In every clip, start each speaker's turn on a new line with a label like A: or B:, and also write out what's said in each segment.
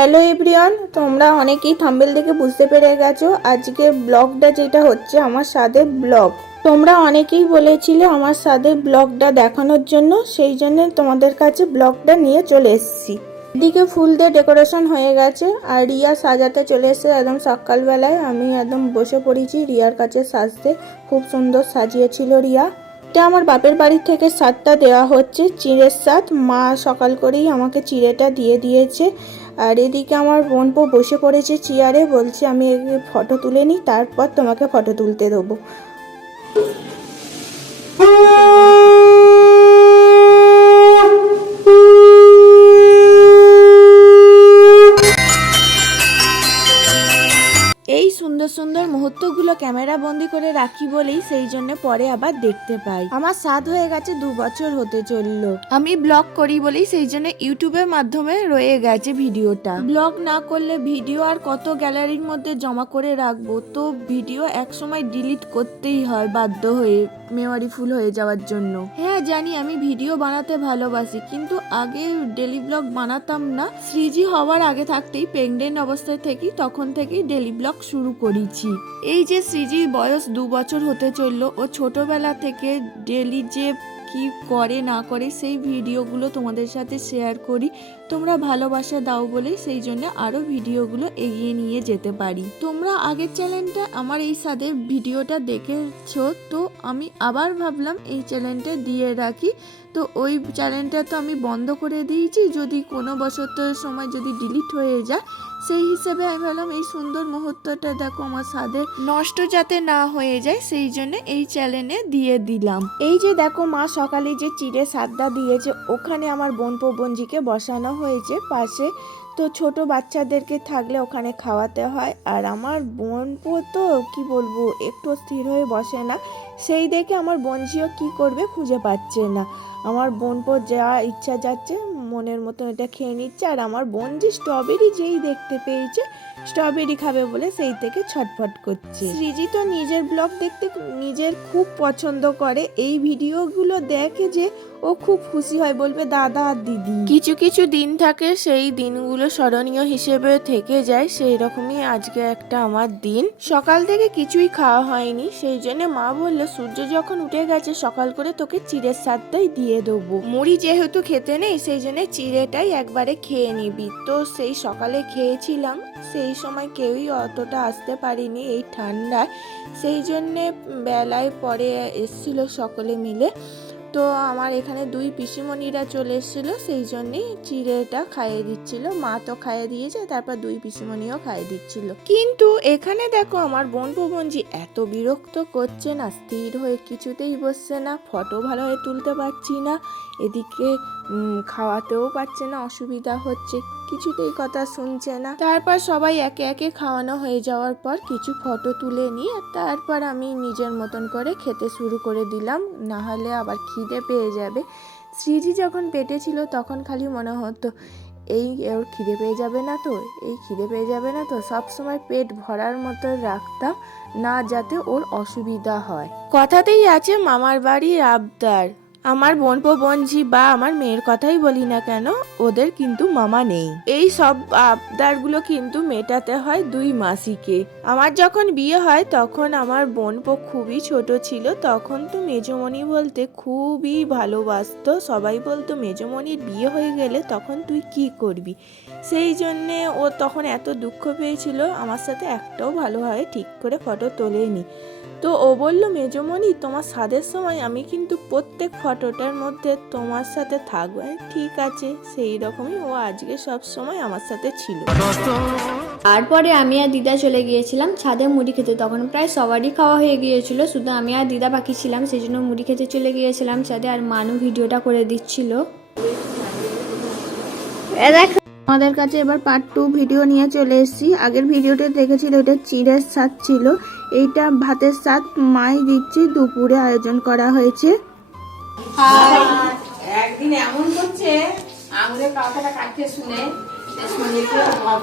A: Hello everyone তোমরা অনেকেই thumbnail দেখে বুঝতে পেরে গেছো। আজকে ব্লগটা যেটা হচ্ছে আমার সাদের ব্লগ। তোমরা অনেকেই বলেছিলে আমার সাদের ব্লগটা দেখানোর জন্য, সেই জন্য তোমাদের কাছে ব্লগটা নিয়ে চলে এসেছি। এদিকে ফুল দিয়ে ডেকোরেশন হয়ে গেছে, আর রিয়া সাজাতে চলে এসেছে একদম সকালবেলায়। আমি একদম বসে পড়েছি রিয়ার কাছে সাজতে। খুব সুন্দর সাজিয়েছিল রিয়া। এটা আমার বাপের বাড়ি থেকে সাতটা দেওয়া হচ্ছে, চিড়ের সাত। মা সকাল করেই আমাকে চিড়েটা দিয়ে দিয়েছে। আর এদিকে আমার বোনপো বসে পড়েছে চেয়ারে, বলছে আমি ফটো তুলে নিই, তারপর তোমাকে ফটো তুলতে দেবো। মুহূর্তগুলো ক্যামেরা বন্দি করে রাখি বলেই সেই জন্য পরে আবার দেখতে পাই। আমার সাদ হয়ে গেছে, দু বছর হতে চলল। আমি ব্লগ করি বলেই সেই জন্য ইউটিউবের মাধ্যমে রয়ে গেছে ভিডিওটা। ব্লগ না করলে ভিডিও আর কত গ্যালারির মধ্যে জমা করে রাখব? তো ভিডিও এক সময় ডিলিট করতেই হয় বাধ্য হয়ে, মেমারি ফুল হয়ে যাওয়ার জন্য। হ্যাঁ জানি আমি ভিডিও বানাতে ভালোবাসি, কিন্তু আগে ডেলি ব্লগ বানাতাম না। শ্রীজি হওয়ার আগে থাকতেই প্রেগনেন্ট অবস্থায় থেকে তখন থেকেই ডেলি ব্লগ শুরু করেছি। এই যে শ্রীজির বয়স দু বছর হতে চলল, ও ছোটবেলা থেকে ডেলি যে কি করে না করে সেই ভিডিওগুলো তোমাদের সাথে শেয়ার করি। তোমরা ভালোবাসা দাও বলে সেই জন্য আরও ভিডিওগুলো এগিয়ে নিয়ে যেতে পারি। তোমরা আগের চ্যানেলটা আমার এই সাদের ভিডিওটা দেখেছ, তো আমি আবার ভাবলাম এই চ্যানেলটা দিয়ে রাখি। তো ওই চ্যানেলটা তো আমি বন্ধ করে দিয়েছি, যদি কোনো বছরের সময় যদি ডিলিট হয়ে যায়, সেই হিসেবে আমি ভাবলাম এই সুন্দর মুহূর্তটা দেখো আমার সাদে নষ্ট যাতে না হয়ে যায়, সেই জন্য এই চ্যানেলে দিয়ে দিলাম। এই যে দেখো মা সকালে যে চিড়ে সাদা দিয়েছে, ওখানে আমার বোন বঞ্জিকে বসানো হয়েছে পাশে। তো ছোট বাচ্চাদেরকে থাকলে ওখানে খাওয়াতে হয়। আর আমার বোন তো, কি বলব, একটু স্থির হয়ে বসে না। সেই দেখে আমার বোনঝিও কি করবে খুঁজে পাচ্ছে না। আমার বোনপো যা ইচ্ছা যাচ্ছে মনের মতন এটা খেয়ে নিচ্ছে, আর আমার বোন যে স্ট্রবেরি যেই দেখতে পেয়েছে স্ট্রবেরি খাবে বলে সেই থেকে ছটফট করছে। সৃজি তো নিজের ব্লগ দেখতে নিজের খুব পছন্দ করে। এই ভিডিওগুলো দেখে যে ও খুব খুশি হয়, বলবে, দাদা আর দিদি। কিছু কিছু দিন থাকে, সেই দিনগুলো স্মরণীয় হিসেবে থেকে যায়। সেই রকমই আজকে একটা আমার দিন। সকাল থেকে কিছুই খাওয়া হয়নি, সেই জন্য মা বলল, সূর্য যখন উঠে গেছে, সকাল করে তোকে চিড়ের সাতটাই দিয়ে দেবো। মুড়ি যেহেতু খেতে নেই, সেই জন্য চিড়েটাই একবারে খেয়ে নিবি। তো সেই সকালে খেয়েছিলাম, সেই সময় কেউই অতটা আসতে পারিনি এই ঠান্ডায়। সেই জন্যে বেলায় পরে এসছিল সকলে মিলে। তো আমার এখানে দুই পিসিমণিরা চলে এসেছিল, সেই জন্যেই চিড়েটা খাইয়ে দিচ্ছিল, মা তো খাইয়ে দিয়েছে, তারপর দুই পিসিমণিও খাইয়ে দিচ্ছিল। কিন্তু এখানে দেখো আমার বোন প্রবঞ্জি এত বিরক্ত করছে না, স্থির হয়ে কিছুতেই বসছে না, ফটো ভালোভাবে তুলতে পারছি না, এদিকে খাওয়াতেও পারছে না, অসুবিধা হচ্ছে, কিছুতেই কথা শুনছে না। তারপর সবাই একে একে খাওয়ানো হয়ে যাওয়ার পর কিছু ফটো তুলে নিয়ে, তারপর আমি নিজের মতন করে খেতে শুরু করে দিলাম না হলে আবার খিদে পেয়ে যাবে। শ্রীজি যখন পেটে ছিল, তখন খালি মনে হতো, এই ওর খিদে পেয়ে যাবে না তো, এই খিদে পেয়ে যাবে না তো, সব সময় পেট ভরার মতো রাখতাম না যাতে ওর অসুবিধা হয়। কথাতেই আছে মামার বাড়ি আবদার। আমার বোন পো বোনঝি বা আমার মেয়ের কথাই বলি না কেন, ওদের কিন্তু মামা নেই। এই সব আবদারগুলো কিন্তু মেটাতে হয় দুই মাসিকে। আমার যখন বিয়ে হয়, তখন আমার বোন খুবই ছোট ছিল, তখন তো মেজমণি বলতে খুবই ভালোবাসতো। সবাই বলতো, মেজমণির বিয়ে হয়ে গেলে তখন তুই কি করবি? সেই জন্যে ও তখন এত দুঃখ পেয়েছিল, আমার সাথে একটাও ভালোভাবে ঠিক করে ফটো তোলেনি। তো ও বলল মেজমণি তোমার স্বাদের সময় আমি কিন্তু প্রত্যেক ফটোটার মধ্যে তোমার সাথে থাকব। আমি, ঠিক আছে সেই রকমই ও আজকে সব সময় আমার সাথে ছিল।
B: তারপরে আমি আর দিদা চলে গিয়েছিলাম ছাদে মুড়ি খেতে। তখন প্রায় সবারই খাওয়া হয়ে গিয়েছিল। শুধু আমি আর দিদা বাকি ছিলাম সেই জন্য মুড়ি খেতে চলে গিয়েছিলাম ছাদে। আর মানু ভিডিওটা করে দিচ্ছিল।
A: আমাদের কাছে এবার পার্ট টু ভিডিও নিয়ে চলে এসেছি। আগের ভিডিওতে দেখেছিল এটা চিড়ের স্বাদ ছিল। এইটা ভাতের স্বাদ মাই দিচ্ছি দুপুরে আয়োজন করা হয়েছে।
C: একদিন এমন করছে আঙুলের কথাটা কাটতে শুনে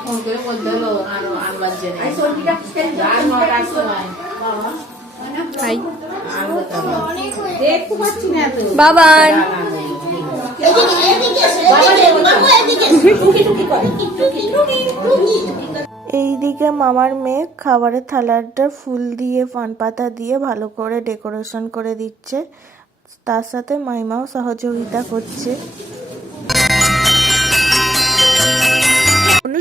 C: ফোন করে বলতে হলো আনবার জন্য
B: বাবান।
A: এইদিকে মামার মেয়ে খাবারের থালাটা ফুল দিয়ে ফান পাতা দিয়ে ভালো করে ডেকোরেশন করে দিচ্ছে। তার সাথে মাইমাও সহযোগিতা করছে।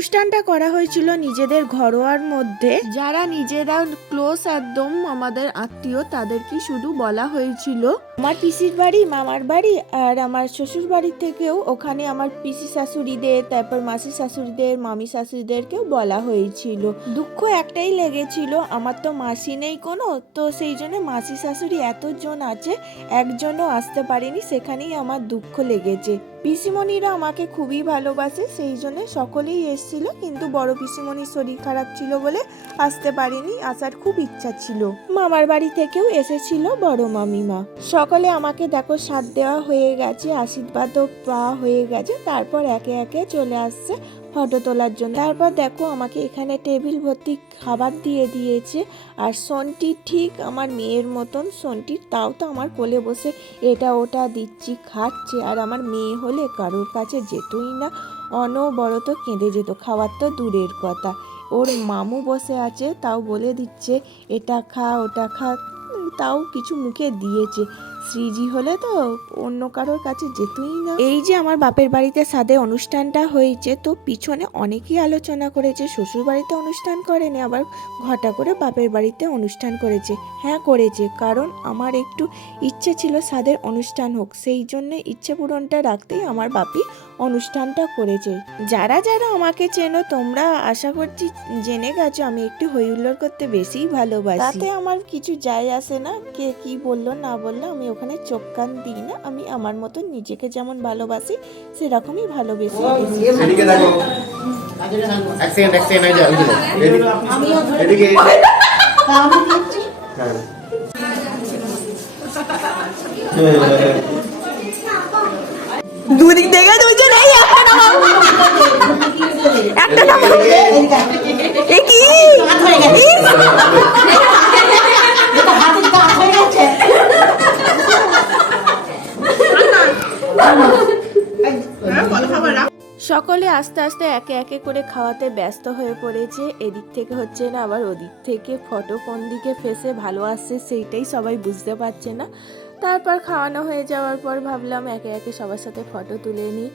A: অনুষ্ঠানটা করা হয়েছিল নিজেদের ঘরোয়ার মধ্যে। যারা নিজেরা ক্লোজ একদম আমাদের আত্মীয় তাদেরকে শুধু বলা হয়েছিল। আমার পিসির বাড়ি মামার বাড়ি আর আমার শ্বশুর বাড়ি থেকেও ওখানে আমার পিসি শাশুড়িদের তারপর মাসি শাশুড়িদের মামি শাশুড়িদেরকেও বলা হয়েছিল। দুঃখ একটাই লেগেছিল আমার তো মাসি নেই কোনো তো সেই জন্য মাসি শাশুড়ি এতজন আছে একজনও আসতে পারেনি সেখানেই আমার দুঃখ লেগেছে। পিসিমণিরা আমাকে খুবই ভালোবাসে, সেই জন্য সকলেই এসেছিল, কিন্তু বড় পিসিমণির শরীর খারাপ ছিল বলে আসতে পারিনি, আসার খুব ইচ্ছা ছিল। মামার বাড়ি থেকেও এসেছিল বড় মামিমা। সকলে আমাকে দেখো সাথ দেওয়া হয়ে গেছে, আশীর্বাদও পাওয়া হয়ে গেছে, তারপর একে একে চলে আসছে ফটো তোলার জন্য। তারপর দেখো আমাকে এখানে টেবিল ভর্তি খাবার দিয়ে দিয়েছে। আর সন্টি ঠিক আমার মেয়ের মতন। সন্টি, তাও তো আমার কোলে বসে এটা ওটা দিচ্ছি, খাচ্ছে। আর আমার মেয়ে হলে কারোর কাছে যেতই না। অনবরত কেঁদে যেত, খাওয়ার তো দূরের কথা। ওর মামু বসে আছে, তাও বলে দিচ্ছে, এটা খা, ওটা খা। তাও কিছু মুখে দিয়েছে। শ্রীজি হলে তো অন্য কারোর কাছে যেতই না। এই যে আমার বাপের বাড়িতে সাদে অনুষ্ঠানটা হয়েছে, তো পিছনে অনেকেই আলোচনা করেছে, শ্বশুর বাড়িতে অনুষ্ঠান করেনি, আবার ঘটা করে বাপের বাড়িতে অনুষ্ঠান করেছে। হ্যাঁ করেছে, কারণ আমার একটু ইচ্ছে ছিল সাদের অনুষ্ঠান হোক, সেই জন্য ইচ্ছে পূরণটা রাখতেই আমার বাপি অনুষ্ঠানটা করেছে। যারা যারা আমাকে চেনো তোমরা আশা করছি জেনে গেছো আমি একটু হইহুল্লোড় করতে বেশিই ভালোবাসি। তাতে আমার কিছু যায় আসে না কে কি বলল না বলল আমি ওখানে চোখ কান দিই না আমি আমার মতো নিজেকে যেমন ভালোবাসি সেরকমই ভালোবেসে। দুদিক থেকে দুজন একটা কি? সকলে আস্তে আস্তে একে একে করে খাওয়াতে ব্যস্ত হয়ে পড়েছে। এদিক থেকে হচ্ছে না, আবার ওদিক থেকে ফটো কোন দিকে ফেসে ভালো আসছে, সেইটাই সবাই বুঝতে পারছে না। তারপর খাওয়ানো হয়ে যাওয়ার পর ভাবলাম একে একে সবার সাথে ফটো তুলে নিই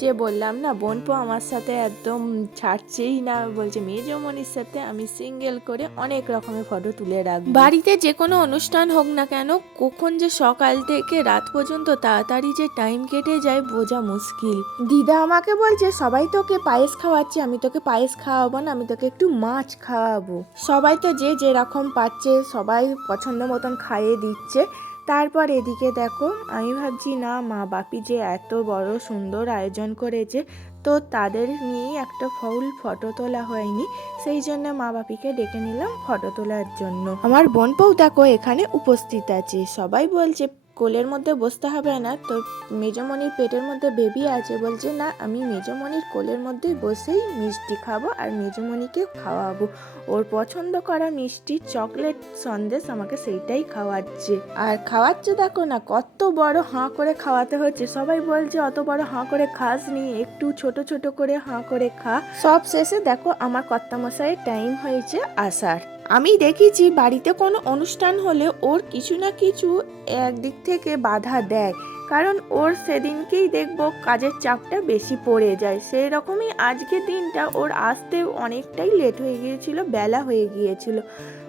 A: যে বললাম না বোনপো আমার সাথে একদম ছাড়ছেই না। বলছে মেয়ে যমনির সাথে আমি সিঙ্গেল করে অনেক রকমের ফটো তুলে রাখব। বাড়িতে যে কোনো অনুষ্ঠান হোক না কেন কখন যে সকাল থেকে রাত পর্যন্ত তাড়াতাড়ি যে টাইম কেটে যায় বোঝা মুশকিল। দিদা আমাকে বলছে সবাই তোকে পায়েস খাওয়াচ্ছে আমি তোকে পায়েস খাওয়াবো না আমি তোকে একটু মাছ খাওয়াবো। সবাই তো যে যেরকম পাচ্ছে সবাই পছন্দ মতন খাইয়ে দিচ্ছে। তারপর এদিকে দেখো, আমি ভাবছি, না, মা বাপি যে এত বড় সুন্দর আয়োজন করেছে, তো তাদের নিয়েই একটা ফুল ফটো তোলা হয়নি। সেই জন্য মা বাপিকে ডেকে নিলাম ফটো তোলার জন্য। আমার বোন দেখো, এখানে উপস্থিত আছে। সবাই বলছে কোলের মধ্যে বসতে হবে না। তো মেজমণির পেটের মধ্যে বেবি আছে বলছে, না, আমি মেজমণির কোলের মধ্যে বসেই মিষ্টি খাব আর মেজমণিকে খাওয়াবো। ওর পছন্দ করা মিষ্টি চকলেট সন্দেশ আমাকে সেইটাই খাওয়াচ্ছে। আর খাওয়াচ্ছে দেখো না, কত বড় হাঁ করে খাওয়াতে হচ্ছে। সবাই বলছে, অত বড় হাঁ করে খাস নি একটু ছোট ছোট করে হাঁ করে খা। সব শেষে দেখো আমার কর্তামশাইয়ের টাইম হয়েছে আসার। আমি দেখেছি বাড়িতে কোনো অনুষ্ঠান হলে ওর কিছু না কিছু একদিক থেকে বাধা দেয়। কারণ ওর সেদিনকেই দেখব কাজের চাপটা বেশি পড়ে যায়। সেই রকমই আজকের দিনটা ওর আসতে অনেকটাই লেট হয়ে গিয়েছিল, বেলা হয়ে গিয়েছিল।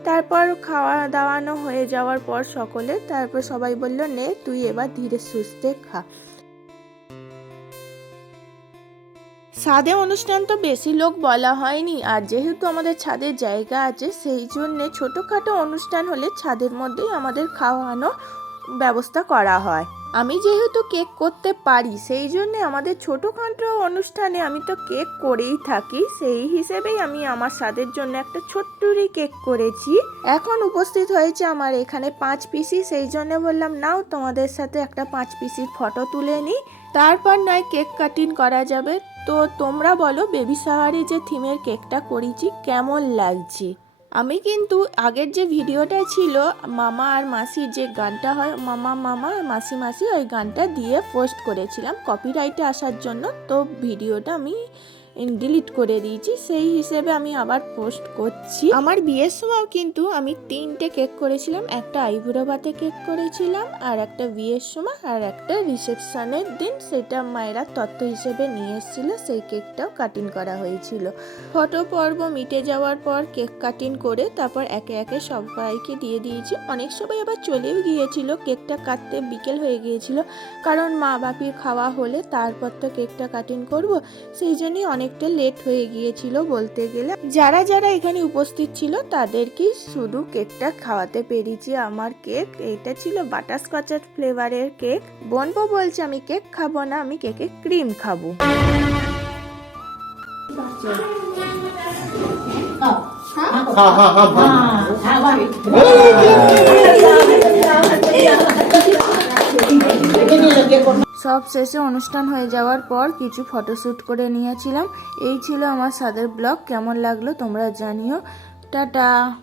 A: তারপর খাওয়া দাওয়ানো হয়ে যাওয়ার পর সকলে, তারপর সবাই বলল, নে, তুই এবার ধীরে সুস্থে খা। ছাদে অনুষ্ঠান তো বেশি লোক বলা হয়নি। আর যেহেতু আমাদের ছাদের জায়গা আছে, সেই জন্যে ছোটোখাটো অনুষ্ঠান হলে ছাদের মধ্যেই আমাদের খাওয়ানো ব্যবস্থা করা হয়। আমি যেহেতু কেক করতে পারি, সেই জন্যে আমাদের ছোটোখাটো অনুষ্ঠানে আমি তো কেক করেই থাকি। সেই হিসেবেই আমি আমার স্বাদের জন্য একটা ছোট্টুরি কেক করেছি। এখন উপস্থিত হয়েছে আমার এখানে পাঁচ পিসি, সেই জন্য বললাম, নাও তোমাদের সাথে একটা পাঁচ পিসির ফটো তুলে নিই। তারপর নয় কেক কাটিং করা যাবে। তো তোমরা বলো বেবি সাওয়ারে যে থিমের কেকটা করেছি, কেমন লাগছে? আমি কিন্তু আগের যে ভিডিওটা ছিল, মামা আর মাসির যে গানটা হয়, মামা মামা, মাসি মাসি, ওই গানটা দিয়ে পোস্ট করেছিলাম কপিরাইটে আসার জন্য। তো ভিডিওটা আমি ডিলিট করে দিয়েছি, সেই হিসেবে আমি আবার পোস্ট করছি। আমার বিয়ের সময়ও কিন্তু আমি তিনটে কেক করেছিলাম, একটা আইবুড়ো ভাতে কেক করেছিলাম, আর একটা বিয়ের সময়, আর একটা রিসেপশনের দিন সেটা মায়েরা তত্ত্ব হিসেবে নিয়ে এসেছিল, সেই কেকটাও কাটিং করা হয়েছিল। ফটো পর্ব মিটে যাওয়ার পর কেক কাটিং করে তারপর একে একে সবাইকে দিয়ে দিয়েছি। অনেক সবাই আবার চলেও গিয়েছিল কেকটা কাটতে বিকেল হয়ে গিয়েছিল, কারণ মা বাপির খাওয়া হলে তারপর তো কেকটা কাটিং করব, সেই জন্যই অনেকটা লেট হয়ে গিয়েছিল বলতে গেলে যারা যারা এখানে উপস্থিত ছিল তাদেরকেই শুধু কেকটা খাওয়াতে পেরেছি আমার কেক এটা ছিল বাটারস্কচার ফ্লেভারের কেক বনবো বলছে আমি কেক খাব না আমি কেকে ক্রিম খাব
D: হ্যাঁ
A: সব শেষে অনুষ্ঠান হয়ে যাওয়ার পর কিছু ফটোশ্যুট করে নিয়েছিলাম। এই ছিল আমার সাদের ব্লগ। কেমন লাগল তোমরা জানিও। টাটা!